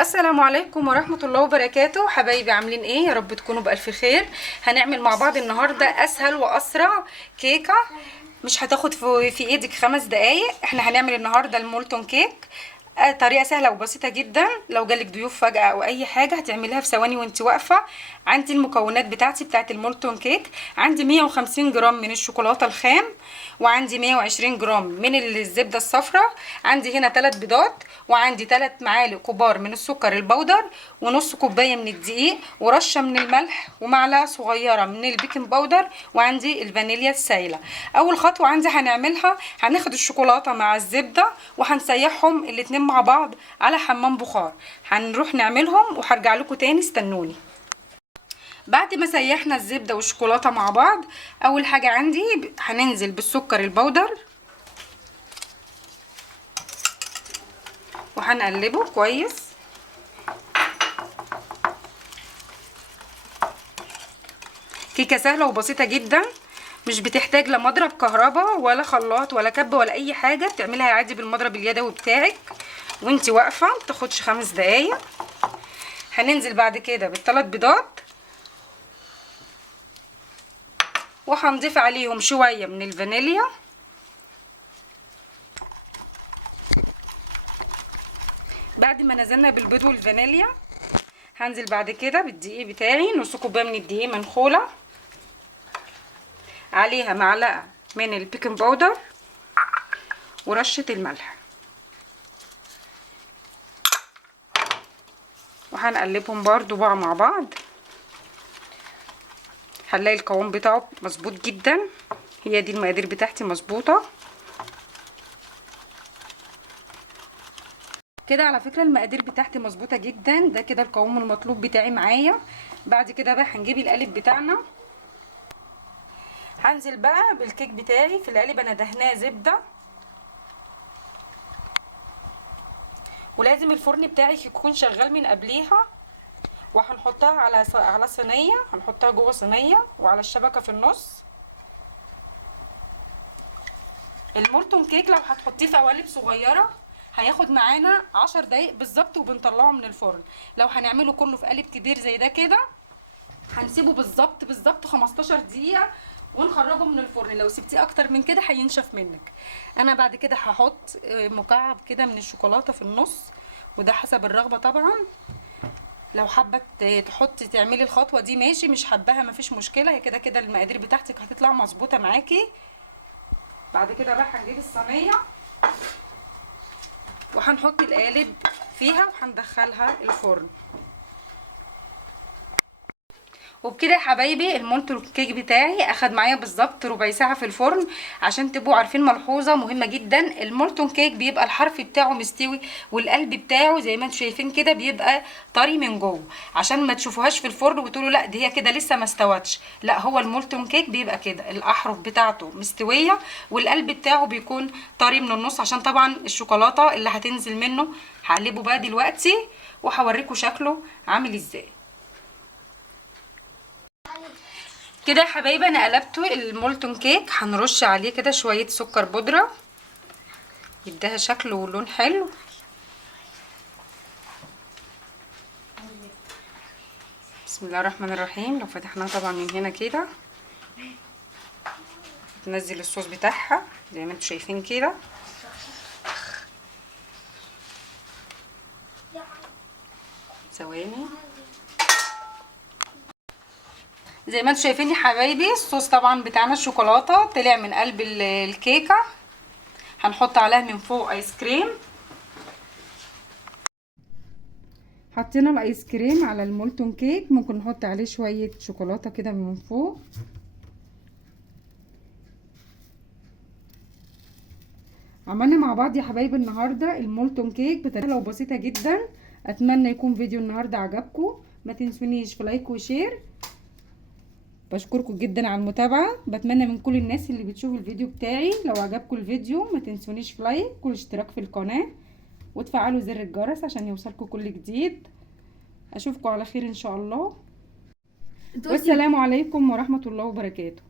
السلام عليكم ورحمة الله وبركاته. حبايبي عاملين ايه؟ يا رب تكونوا بألف خير. هنعمل مع بعض النهاردة اسهل واسرع كيكة مش هتاخد في ايدك 5 دقايق. احنا هنعمل النهاردة المولتون كيك. طريقة سهلة وبسيطة جدا، لو جالك ضيوف فجأة او اي حاجة هتعمليها في ثواني وانت واقفة. عندي المكونات بتاعتي بتاعت المولتون كيك. عندي 150 جرام من الشوكولاتة الخام، وعندي 120 جرام من الزبدة الصفراء، عندي هنا 3 بيضات، وعندي 3 معالق كبار من السكر البودر، ونص كوباية من الدقيق، ورشة من الملح، ومعلقة صغيرة من البيكنج باودر، وعندي الفانيليا السايلة. اول خطوة عندي هنعملها، هناخد الشوكولاتة مع الزبدة وهنسيحهم الاتنين مع بعض على حمام بخار. هنروح نعملهم وهرجع لكم تاني، استنوني. بعد ما سيحنا الزبدة والشوكولاتة مع بعض، اول حاجة عندي هننزل بالسكر البودر وهنقلبه كويس. كيكة سهلة وبسيطة جدا، مش بتحتاج لا مضرب كهرباء ولا خلاط ولا كب ولا اي حاجة، بتعملها عادي بالمضرب اليدوي بتاعك وانتي واقفة، متاخدش 5 دقايق. هننزل بعد كده بال3 بيضات، وهنضيف عليهم شوية من الفانيليا، بعد ما نزلنا بالبيض والفانيليا هنزل بعد كده بالدقيق بتاعي، نص كوبايه من الدقيق منخوله، عليها معلقه من البيكنج باودر ورشه الملح، وهنقلبهم برضو بقى مع بعض. هنلاقي القوام بتاعه مظبوط جدا، هي دي المقادير بتاعتي مظبوطه كده. على فكره المقادير بتاعتي مظبوطه جدا، ده كده القوام المطلوب بتاعي معايا. بعد كده بقى هنجيب القالب بتاعنا، هنزل بقى بالكيك بتاعي في القالب. انا دهناه زبده، ولازم الفرن بتاعك يكون شغال من قبليها. وهنحطها على صينيه، هنحطها جوه صينيه وعلى الشبكه في النص. المولتون كيك لو هتحطيه في قوالب صغيره هياخد معانا 10 دقايق بالظبط وبنطلعه من الفرن. لو هنعمله كله في قالب كبير زي ده كده هنسيبه بالظبط 15 دقيقه ونخرجه من الفرن. لو سبتيه اكتر من كده هينشف منك. انا بعد كده هحط مكعب كده من الشوكولاته في النص، وده حسب الرغبه طبعا. لو حابه تحطي تعملي الخطوه دي ماشي، مش حباها مفيش مشكله، هي كده كده المقادير بتاعتك هتطلع مظبوطه معاكي. بعد كده بقى هنجيب الصينيه وهنحط القالب فيها وهندخلها الفرن. وبكده يا حبايبي المولتون كيك بتاعي اخد معايا بالظبط ربع ساعه في الفرن. عشان تبقوا عارفين ملحوظه مهمه جدا، المولتون كيك بيبقى الحرف بتاعه مستوي والقلب بتاعه زي ما انتم شايفين كده بيبقى طري من جوه، عشان ما تشوفوهاش في الفرن وتقولوا لا دي هي كده لسه ما استوتش. لا، هو المولتون كيك بيبقى كده الاحرف بتاعته مستويه والقلب بتاعه بيكون طري من النص، عشان طبعا الشوكولاته اللي هتنزل منه. هقلبه بقى دلوقتي وهوريكم شكله عامل ازاي. كده يا حبايبي انا قلبته المولتون كيك. هنرش عليه كده شويه سكر بودره يديها شكل ولون حلو. بسم الله الرحمن الرحيم. لو فتحناها طبعا من هنا كده تنزل الصوص بتاعها زي ما انتم شايفين كده. ثواني. زي ما انتم شايفين يا حبايبي الصوص طبعا بتاعنا الشوكولاته طلع من قلب الكيكه. هنحط عليها من فوق ايس كريم. حطينا الايس كريم على المولتون كيك، ممكن نحط عليه شويه شوكولاته كده من فوق. عملنا مع بعض يا حبايبي النهارده المولتون كيك بطريقه بسيطه جدا. اتمنى يكون فيديو النهارده عجبكم. ما تنسونيش في لايك وشير. بشكركم جدا على المتابعه. بتمنى من كل الناس اللي بتشوف الفيديو بتاعي لو عجبكم الفيديو ما تنسونيش في لايك والاشتراك في القناه وتفعلوا زر الجرس عشان يوصلكم كل جديد. اشوفكم على خير ان شاء الله، والسلام عليكم ورحمه الله وبركاته.